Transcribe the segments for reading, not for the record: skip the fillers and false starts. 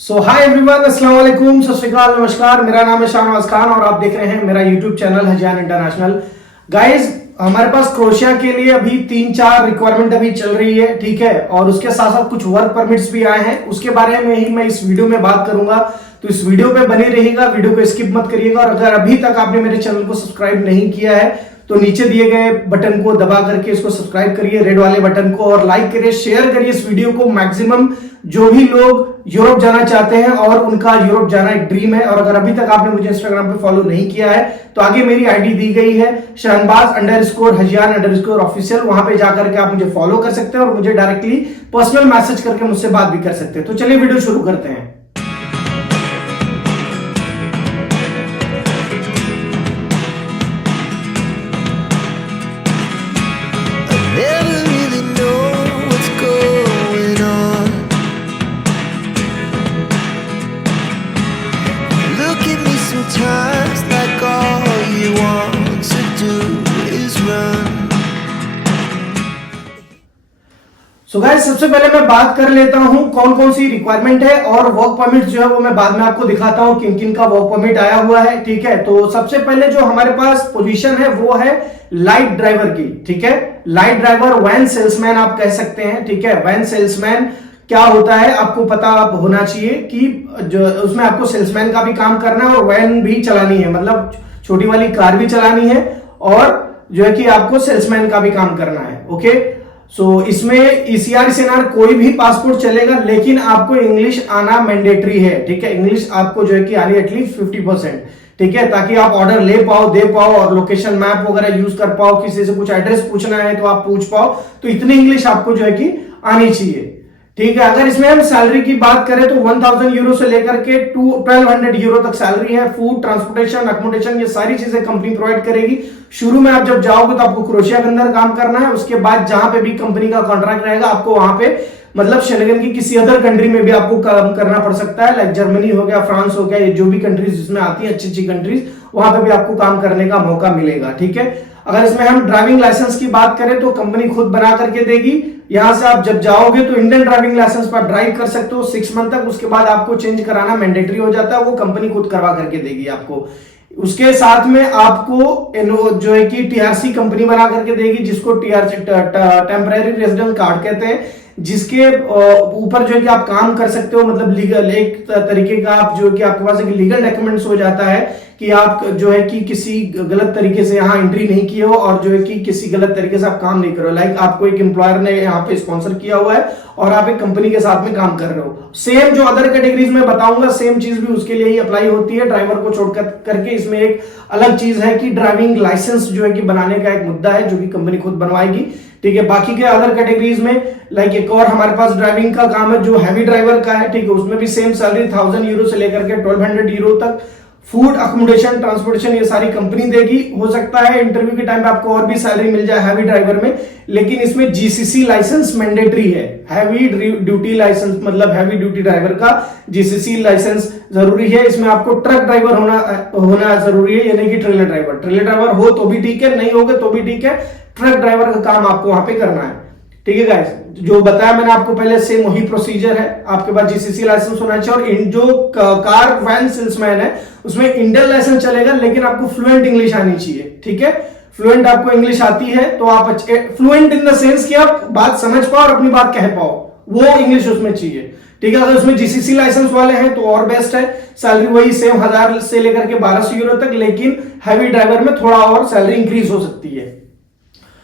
सो hi everyone, अस्सलाम वालेकुम, सत श्री अकाल, नमस्कार। मेरा नाम है शाहनवाज खान और आप देख रहे हैं मेरा यूट्यूब चैनल हजान इंटरनेशनल। गाइज, हमारे पास क्रोशिया के लिए अभी 3-4 रिक्वायरमेंट अभी चल रही है, ठीक है। और उसके साथ साथ कुछ वर्क परमिट्स भी आए हैं, उसके बारे में ही मैं इस वीडियो में बात करूंगा। तो इस वीडियो पे बने रहिएगा, वीडियो को स्किप मत करिएगा। और अगर अभी तक आपने मेरे चैनल को सब्सक्राइब नहीं किया है तो नीचे दिए गए बटन को दबा करके इसको सब्सक्राइब करिए, रेड वाले बटन को, और लाइक करिए, शेयर करिए इस वीडियो को। मैक्सिमम जो भी लोग यूरोप जाना चाहते हैं और उनका यूरोप जाना एक ड्रीम है, और अगर अभी तक आपने मुझे इंस्टाग्राम पे फॉलो नहीं किया है तो आगे मेरी आईडी दी गई है शहनबाज_हजियान_ऑफिशियल। वहां पे जाकर के आप मुझे फॉलो कर सकते हैं और मुझे डायरेक्टली पर्सनल मैसेज करके मुझसे बात भी कर सकते हैं। तो चलिए वीडियो शुरू करते हैं। Never really know what's going on. Look at me sometimes like all you want to do is run. So guys, सबसे पहले मैं बात कर लेता हूं कौन कौन सी रिक्वायरमेंट है, और वर्क परमिट जो है वो मैं बाद में आपको दिखाता हूं किन किन का वर्क परमिट आया हुआ है, ठीक है। तो सबसे पहले जो हमारे पास पोजीशन है वो है लाइट ड्राइवर की, ठीक है। लाइट ड्राइवर, वैन सेल्समैन आप कह सकते हैं, ठीक है। वैन सेल्समैन क्या होता है आपको पता होना चाहिए कि जो उसमें आपको सेल्समैन का भी काम करना है और वैन भी चलानी है, मतलब छोटी वाली कार भी चलानी है, और जो है कि आपको सेल्समैन का भी काम करना है, ओके। सो इसमें ईसीआर सीएनआर कोई भी पासपोर्ट चलेगा, लेकिन आपको इंग्लिश आना मैंडेटरी है, ठीक है। इंग्लिश आपको जो है कि आनी एटलीस्ट 50%, ठीक है, ताकि आप ऑर्डर ले पाओ, दे पाओ, और लोकेशन मैप वगैरह यूज कर पाओ। किसी से कुछ एड्रेस पूछना है तो आप पूछ पाओ। तो इतनी इंग्लिश आपको जो है कि आनी चाहिए, ठीक है। अगर इसमें हम सैलरी की बात करें तो 1000 यूरो से लेकर के 1200 यूरो तक सैलरी है। फूड, ट्रांसपोर्टेशन, अकोमोडेशन, ये सारी चीजें कंपनी प्रोवाइड करेगी। शुरू में आप जब जाओगे तो आपको क्रोशिया के अंदर काम करना है। उसके बाद जहां पे भी कंपनी का कॉन्ट्रैक्ट रहेगा आपको वहां पे, मतलब शेंगन की किसी अदर कंट्री में भी आपको काम करना पड़ सकता है, लाइक जर्मनी हो गया, फ्रांस हो गया, ये जो भी कंट्रीज जिसमें आती है अच्छी अच्छी कंट्रीज, वहां पे भी आपको काम करने का मौका मिलेगा, ठीक है। अगर इसमें हम ड्राइविंग लाइसेंस की बात करें तो कंपनी खुद बना करके देगी। यहां से आप जब जाओगे तो इंडियन ड्राइविंग लाइसेंस पर ड्राइव कर सकते हो 6 मंथ तक। उसके बाद आपको चेंज कराना मैंडेटरी हो जाता है, वो कंपनी खुद करवा करके देगी आपको। उसके साथ में आपको जो है कि टीआरसी कंपनी बना करके देगी, जिसको टीआरसी टेम्परेरी रेजिडेंट कार्ड कहते हैं, जिसके ऊपर जो है कि आप काम कर सकते हो। मतलब लीगल एक तरीके का आप जो है कि आपके पास एक लीगल डॉक्यूमेंट्स हो जाता है कि आप जो है कि किसी गलत तरीके से यहाँ एंट्री नहीं किए हो, और जो है कि किसी गलत तरीके से आप काम नहीं करो। लाइक आपको एक एम्प्लॉयर ने यहाँ पे स्पॉन्सर किया हुआ है और आप एक कंपनी के साथ में काम कर रहे हो। सेम जो अदर कैटेगरीज में बताऊंगा, सेम चीज भी उसके लिए ही अप्लाई होती है, ड्राइवर को छोड़कर करके। इसमें एक अलग चीज है कि ड्राइविंग लाइसेंस जो है कि बनाने का एक मुद्दा है, जो कि कंपनी खुद बनवाएगी, ठीक है। बाकी के अदर कैटेगरीज में लाइक एक और हमारे पास ड्राइविंग का काम है जो हैवी ड्राइवर का है, ठीक है। उसमें भी सेम सैलरी 1000 यूरो से लेकर के 1200 यूरो तक। फूड, अकोमोडेशन, ट्रांसपोर्टेशन ये सारी कंपनी देगी। हो सकता है इंटरव्यू के टाइम पे आपको और भी सैलरी मिल जाए हैवी ड्राइवर में, लेकिन इसमें जीसीसी लाइसेंस मैंडेटरी है। हैवी ड्यूटी लाइसेंस, मतलब हैवी ड्यूटी ड्राइवर का जीसीसी लाइसेंस जरूरी है। इसमें आपको ट्रक ड्राइवर होना जरूरी है, ये नहीं कि ट्रेलर ड्राइवर हो तो भी ठीक है, नहीं होगा तो भी ठीक है। ट्रक ड्राइवर का काम आपको वहां पे करना है, ठीक है गाइस। जो बताया मैंने आपको पहले, सेम वही प्रोसीजर है। आपके पास जीसीसी लाइसेंस होना चाहिए, और जो कार वैन सेल्समैन है उसमें इंडियन लाइसेंस चलेगा, लेकिन आपको फ्लुएंट इंग्लिश आनी चाहिए, ठीक है। फ्लुएंट आपको इंग्लिश आती है तो आप फ्लुएंट इन द सेंस कि आप बात समझ पाओ और अपनी बात कह पाओ, वो इंग्लिश उसमें चाहिए, ठीक है। अगर उसमें जीसीसी लाइसेंस वाले हैं तो और बेस्ट है। सैलरी वही सेम 1000 से लेकर के 1200 यूरो तक, लेकिन हैवी ड्राइवर में थोड़ा और सैलरी इंक्रीज हो सकती है।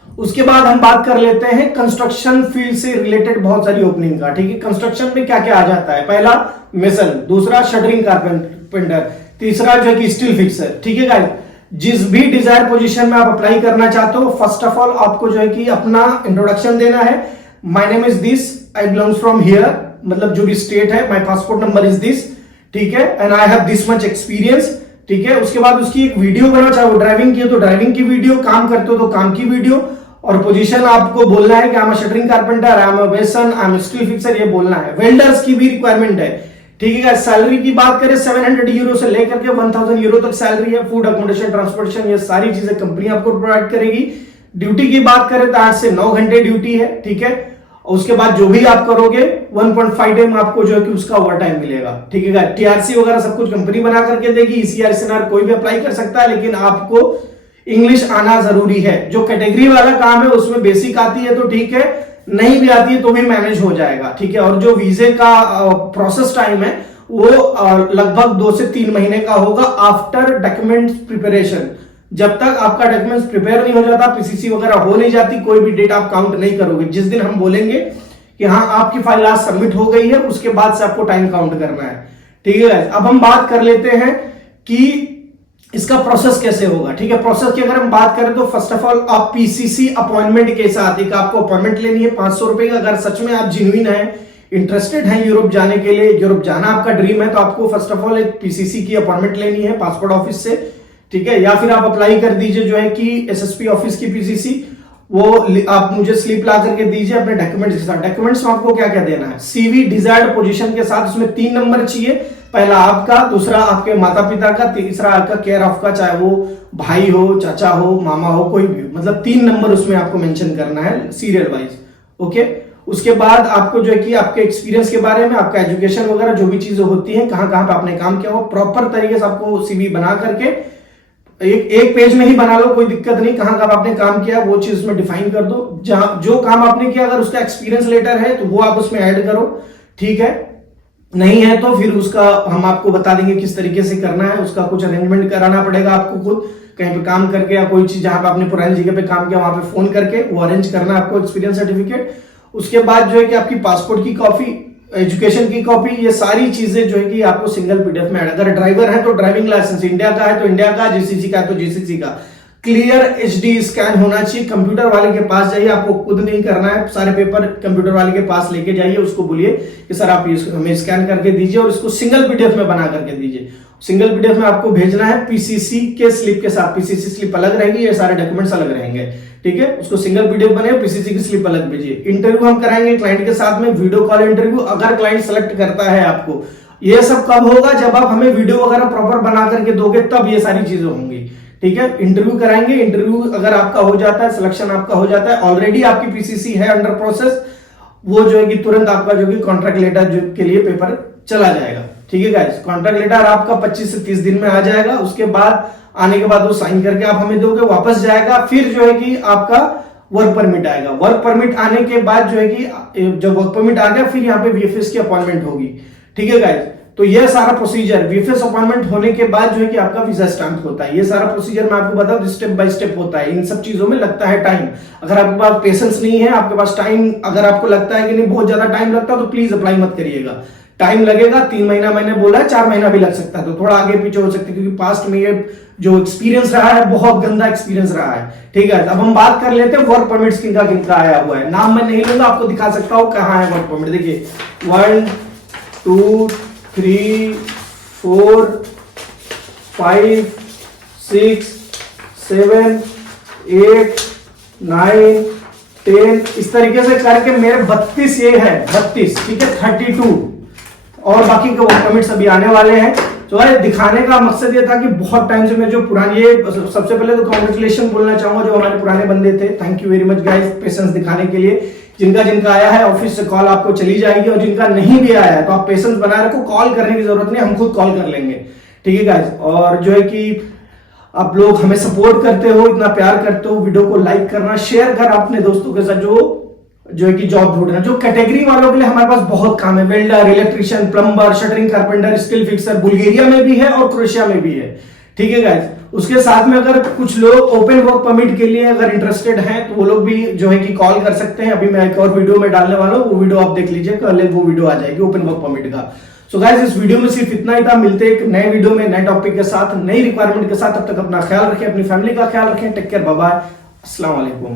उसके बाद हम बात कर लेते हैं कंस्ट्रक्शन फील्ड से रिलेटेड बहुत सारी ओपनिंग का, ठीक है। कंस्ट्रक्शन में क्या क्या आ जाता है? पहला मेसन, दूसरा शटरिंग कारपेंटर, तीसरा जो है कि स्टील फिक्सर, ठीक है गाइस। जिस भी डिजायर पोजीशन में आप अप्लाई करना चाहते हो, फर्स्ट ऑफ ऑल आपको जो है कि अपना इंट्रोडक्शन देना है। My name is this, I belongs from here, मतलब जो भी स्टेट है, my passport number is this, ठीक है, and I have this much experience, ठीक है। उसके बाद उसकी एक वीडियो बनाओ, चाहे वो ड्राइविंग की हो तो ड्राइविंग की वीडियो, काम करते हो तो काम की वीडियो, और पोजीशन आपको बोलना है कि I am a shuttering carpenter, I am a mason, I am a steel fixer, ये बोलना है। वेल्डर्स की भी रिक्वायरमेंट है, ठीक है। सैलरी की बात करें 700 यूरो से लेकर के 1000 यूरो तक सैलरी है। फूड, अकोमोडेशन, ट्रांसपोर्टेशन, ये सारी चीजें कंपनी आपको प्रोवाइड करेगी। ड्यूटी की बात करें तो 8 से 9 घंटे ड्यूटी है, ठीक है। उसके बाद जो भी आप करोगे 1.5 टाइम आपको जो है कि उसका ओवर टाइम मिलेगा। ठीक है, टीआरसी वगैरह सब कुछ कंपनी बना करके देगी। ईसीआर एसएनआर कोई भी अप्लाई कर सकता है, लेकिन आपको इंग्लिश आना जरूरी है। जो कैटेगरी वाला काम है उसमें बेसिक आती है तो ठीक है, नहीं भी आती है तो भी मैनेज हो जाएगा। ठीक है, और जो वीजे का प्रोसेस टाइम है वो लगभग 2 से 3 महीने का होगा आफ्टर डॉक्यूमेंट प्रिपरेशन। जब तक आपका डॉक्यूमेंट्स प्रिपेयर नहीं हो जाता, पीसीसी वगैरह हो नहीं जाती, कोई भी डेट आप काउंट नहीं करोगे। जिस दिन हम बोलेंगे कि हाँ आपकी फाइल आज सबमिट हो गई है, उसके बाद से आपको टाइम काउंट करना है। ठीक है, अब हम बात कर लेते हैं कि इसका प्रोसेस कैसे होगा। ठीक है, प्रोसेस की अगर हम बात करें तो फर्स्ट ऑफ ऑल आप पीसीसी अपॉइंटमेंट के साथ एक आपको अपॉइंटमेंट लेनी है 500 रुपए का। अगर सच में आप जेन्युइन है, इंटरेस्टेड हैं यूरोप जाने के लिए, यूरोप जाना आपका ड्रीम है, तो आपको फर्स्ट ऑफ ऑल एक पीसीसी की अपॉइंटमेंट लेनी है पासपोर्ट ऑफिस से। ठीक है, या फिर आप अप्लाई कर दीजिए जो है कि एसएसपी ऑफिस की पीसीसी, वो आप मुझे स्लिप ला करके दीजिए अपने डॉक्यूमेंट्स के साथ। डॉक्यूमेंट्स में आपको क्या क्या देना है, सीवी डिजायर्ड पोजीशन के साथ, उसमें 3 नंबर चाहिए। पहला आपका, दूसरा आपके माता पिता का, तीसरा आपका केयर ऑफ का, चाहे वो भाई हो, चाचा हो, मामा हो, कोई भी, मतलब 3 नंबर उसमें आपको मेंशन करना है सीरियल वाइज। ओके, उसके बाद आपको जो है कि आपके एक्सपीरियंस के बारे में, आपका एजुकेशन वगैरह जो भी चीजें होती हैं, कहां कहां पे आपने काम किया, वो प्रॉपर तरीके से आपको सीवी बना करके एक पेज में ही बना लो, कोई दिक्कत नहीं। कहां कहां आपने काम किया वो चीज उसमें डिफाइन कर दो। जहां जो काम आपने किया अगर उसका एक्सपीरियंस लेटर है तो वो आप उसमें ऐड करो। ठीक है, नहीं है तो फिर उसका हम आपको बता देंगे किस तरीके से करना है। उसका कुछ अरेंजमेंट कराना पड़ेगा आपको खुद, कहीं पे काम करके या कोई चीज जहां पे आपने पुरानी जगह पे काम किया वहां पे फोन करके वो अरेंज करना आपको एक्सपीरियंस सर्टिफिकेट। उसके बाद जो है कि आपकी पासपोर्ट की कॉपी, एजुकेशन की कॉपी, ये सारी चीजें जो है कि आपको सिंगल पीडीएफ में ऐड। अगर ड्राइवर है तो ड्राइविंग लाइसेंस, इंडिया का है तो इंडिया का, जीसीसी का है तो जीसीसी का, क्लियर एचडी स्कैन होना चाहिए। कंप्यूटर वाले के पास जाइए, आपको खुद नहीं करना है, सारे पेपर कंप्यूटर वाले के पास लेके जाइए, उसको बोलिए कि सर आप हमें स्कैन करके दीजिए और इसको सिंगल पीडीएफ में बना करके दीजिए। सिंगल पीडीएफ में आपको भेजना है पीसीसी के स्लिप के साथ। पीसीसी स्लिप अलग रहेगी, ये सारे डॉक्यूमेंट्स अलग रहेंगे। ठीक है, उसको सिंगल पीडीएफ बने, पीसीसी की स्लिप अलग भेजिए। इंटरव्यू हम कराएंगे क्लाइंट के साथ में, वीडियो कॉल इंटरव्यू। अगर क्लाइंट सेलेक्ट करता है आपको, ये सब कब होगा, जब आप हमें वीडियो वगैरह प्रॉपर बना करके दोगे, तब ये सारी चीजें होंगी। ठीक है, इंटरव्यू कराएंगे। इंटरव्यू अगर आपका हो जाता है, सिलेक्शन आपका हो जाता है, ऑलरेडी आपकी पीसीसी है अंडर प्रोसेस, वो जो है कि तुरंत आपका जो कि कॉन्ट्रैक्ट लेटर के लिए पेपर चला जाएगा। ठीक है गाइस, कॉन्ट्रैक्ट लेटर आपका 25 से 30 दिन में आ जाएगा। उसके बाद आने के बाद वो साइन करके आप हमें दोगे, वापस जाएगा। फिर जो है कि आपका वर्क परमिट आएगा। वर्क परमिट आने के बाद जो है कि जब वर्क परमिट आ गया, फिर यहाँ पे वीएफएस की अपॉइंटमेंट होगी। ठीक है गाइस, तो ये सारा प्रोसीजर, वीएफएस अपॉइंटमेंट होने के बाद जो है कि आपका वीजा स्टैंप होता है। ये सारा प्रोसीजर मैं आपको बता दूं, स्टेप बाय स्टेप होता है। इन सब चीजों में लगता है टाइम। अगर आपके पास पेशेंस नहीं है, आपके पास टाइम, अगर आपको लगता है कि नहीं बहुत ज्यादा टाइम लगता है, तो प्लीज अप्लाई मत करिएगा। टाइम लगेगा, 3 महीना मैंने बोला है, 4 महीना भी लग सकता है, तो थोड़ा आगे पीछे हो सकता है, क्योंकि पास्ट में ये जो एक्सपीरियंस रहा है बहुत गंदा एक्सपीरियंस रहा है। ठीक है, अब हम बात कर लेते हैं वर्क परमिट किनका आया हुआ है। नाम मैं नहीं लूंगा, आपको दिखा सकता हूं कहां है वर्क परमिट। देखिए 1 2 3 4 5 6 7 8 9 10, इस तरीके से करके मेरे 32 ये है, 32। ठीक है, 32 और बाकी के वर्क परमिट्स अभी आने वाले हैं। तो भाई दिखाने का मकसद ये था कि बहुत टाइम से मैं जो पुरानी, ये सबसे पहले तो कांग्रेचुलेशन बोलना चाहूंगा जो हमारे पुराने बंदे थे। Thank you very much guys patience दिखाने के लिए। जिनका आया है ऑफिस से कॉल आपको चली जाएगी, और जिनका नहीं भी आया है तो आप पेशेंस बनाए रखो, कॉल करने की जरूरत नहीं, हम खुद कॉल कर लेंगे। ठीक है गाइस, और जो है कि आप लोग हमें सपोर्ट करते हो, इतना प्यार करते हो, वीडियो को लाइक करना, शेयर कर अपने दोस्तों के साथ जो है कि जॉब ढूंढ रहे हैं। जो कैटेगरी वालों के लिए हमारे पास बहुत काम है, welder, electrician, plumber, shuttering, carpenter, steel fixer, Bulgaria में भी है और क्रोएशिया में भी है। ठीक है गाइस, उसके साथ में अगर कुछ लोग ओपन वर्क परमिट के लिए अगर इंटरेस्टेड हैं तो वो लोग भी जो है कि कॉल कर सकते हैं। अभी मैं एक और वीडियो में डालने वाला हूं, वो वीडियो आप देख लीजिए, कल वो वीडियो आ जाएगी ओपन वर्क परमिट का। सो गाइस, इस वीडियो में सिर्फ इतना ही था। मिलते हैं एक नए वीडियो में, नए टॉपिक के साथ, नई रिक्वायरमेंट के साथ। तब तक अपना ख्याल रखें, अपनी फैमिली का ख्याल रखें। टेक केयर, बाय बाय, अस्सलाम वालेकुम।